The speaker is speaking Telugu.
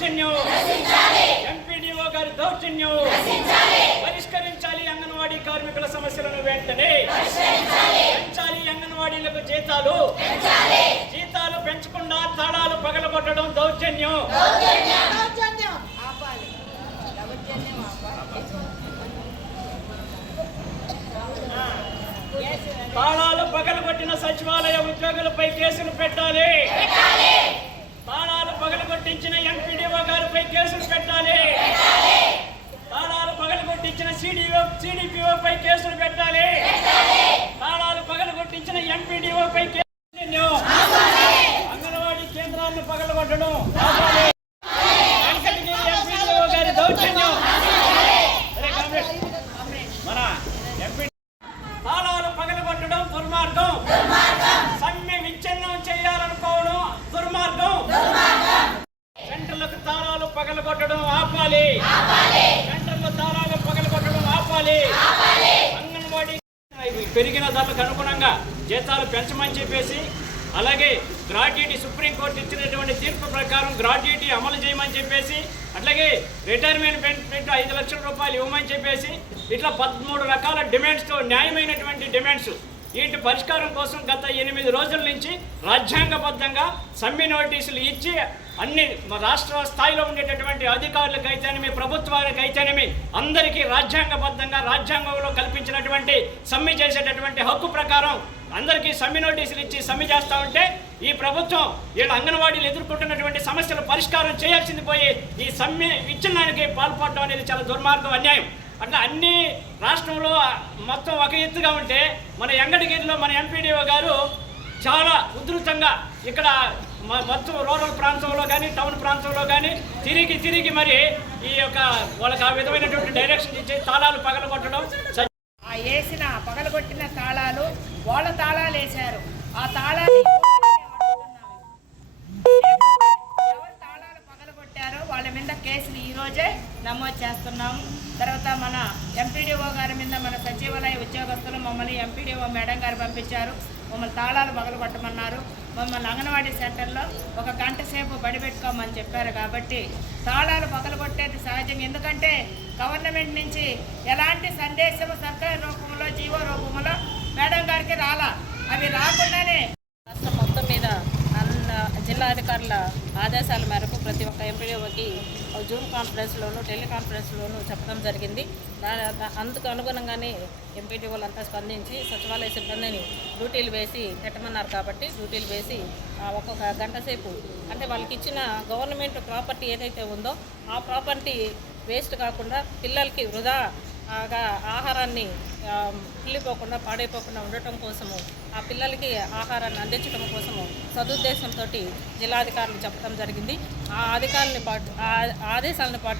దౌర్జన్యం, ఎంపీడీఓ గారి దౌర్జన్యం పరిష్కరించాలి. అంగన్వాడీ కార్మికుల సమస్యలను వెంటనే పెంచాలి. అంగన్వాడీలకు జీతాలు పెంచకుండా తాళాలు పగలగొట్టడం దౌర్జన్యం. తాళాలు పగలగొట్టిన సచివాలయ ఉద్యోగులపై కేసులు పెట్టాలి. తాళాలు పగలగొట్టించిన ఎంపీడీఓ గారిపై కేసులు పెట్టాలి. తాళాలు పగలగొట్టించిన సిడిపిఓపై కేసులు పెట్టాలి. తాళాలు పగలగొట్టించిన ఎంపీడీఓపై కేసులు, అంగన్వాడీ కేంద్రాలను పగలగొట్టడం ఎంపీడీఓ గారి దౌర్జన్యం. మన ఎంపీ తాళాలు పగలగొట్టడం దుర్మార్గం. సమ్మె విచ్ఛిన్నం చేయాలనుకోవడం దుర్మార్గం. సెంటర్లకు తాళాలు పగలగొట్టడం ఆపాలి. సెంటర్ల తాళాలు పగలగొట్టడం ఆపాలి. అంగన్వాడీ పెరిగిన ధరలకు అనుగుణంగా జీతాలు పెంచమని చెప్పేసి, అలాగే గ్రాడ్యుటీ సుప్రీంకోర్టు ఇచ్చినటువంటి తీర్పు ప్రకారం గ్రాడ్యుటీ అమలు చేయమని చెప్పేసి, అట్లాగే రిటైర్మెంట్ బెనిఫిట్ 5 లక్షల రూపాయలు ఇవ్వమని చెప్పేసి, ఇట్లా 13 రకాల డిమాండ్స్తో న్యాయమైనటువంటి డిమాండ్స్ వీటి పరిష్కారం కోసం గత 8 రోజుల నుంచి రాజ్యాంగబద్ధంగా సమ్మె నోటీసులు ఇచ్చి అన్ని రాష్ట్ర స్థాయిలో ఉండేటటువంటి అధికారులకు అయితేనేమి, ప్రభుత్వానికి అయితేనేమి, అందరికీ రాజ్యాంగబద్ధంగా రాజ్యాంగంలో కల్పించినటువంటి సమ్మె చేసేటటువంటి హక్కు ప్రకారం అందరికీ సమ్మె నోటీసులు ఇచ్చి సమ్మె చేస్తూ ఉంటే, ఈ ప్రభుత్వం వీళ్ళ అంగన్వాడీలు ఎదుర్కొంటున్నటువంటి సమస్యలు పరిష్కారం చేయాల్సింది పోయి ఈ సమ్మె విచ్ఛిన్నానికి పాల్పడడం అనేది చాలా దుర్మార్గం, అన్యాయం. అట్లా అన్ని రాష్ట్రంలో మొత్తం ఒక ఎత్తుగా ఉంటే, మన ఎంగడగిరిలో మన ఎంపీడీఓ గారు చాలా ఉధృతంగా ఇక్కడ మొత్తం రూరల్ ప్రాంతంలో కానీ టౌన్ ప్రాంతంలో కానీ తిరిగి మరి ఈ యొక్క వాళ్ళకి ఆ విధమైనటువంటి డైరెక్షన్ ఇచ్చి తాళాలు పగలగొట్టడం, వేసిన పగలగొట్టిన తాళాలు వాళ్ళ తాళాలు వేశారు. ఆ తాళాలు ఎవరు తాళాలు పగలగొట్టారో వాళ్ళ మీద కేసులు ఈరోజే నమోదు చేస్తున్నాము. తర్వాత మన ఎంపీడీఓ గారి మీద మన సచివాలయ ఉద్యోగస్తులు మమ్మల్ని ఎంపీడీఓ మేడం గారు పంపించారు. మమ్మల్ని తాళాలు పగలగొట్టమన్నారు. మమ్మల్ని అంగన్వాడీ సెంటర్లో 1 గంట సేపు బడిపెట్టుకోమని చెప్పారు. కాబట్టి తాళాలు పగలగొట్టేది సహజం. ఎందుకంటే గవర్నమెంట్ నుంచి ఎలాంటి సందేశము సర్కారు రూపంలో జీవో రూపంలో మేడం గారికి రాలా. అవి రాకుండానే రాష్ట్రం మొత్తం మీద జిల్లా అధికారుల ఆదేశాల మేరకు ప్రతి ఒక్క ఎంపీడీఓకి జూమ్ కాన్ఫరెన్స్లోను టెలికాన్ఫరెన్స్లోనూ చెప్పడం జరిగింది. అందుకు అనుగుణంగానే ఎంపీడీఓలంతా స్పందించి సచివాలయ సిబ్బందిని డ్యూటీలు వేసి పెట్టమన్నారు. కాబట్టి డ్యూటీలు వేసి ఒక్కొక్క గంట సేపు, అంటే వాళ్ళకి ఇచ్చిన గవర్నమెంట్ ప్రాపర్టీ ఏదైతే ఉందో ఆ ప్రాపర్టీ వేస్ట్ కాకుండా పిల్లలకి వృధా ఆహారాన్ని కుళ్ళిపోకుండా పాడైపోకుండా ఉండటం కోసము, ఆ పిల్లలకి ఆహారాన్ని అందించడం కోసము సదుద్దేశంతో జిల్లాధికారులు చెప్పడం జరిగింది. ఆ ఆదేశాలను పాటు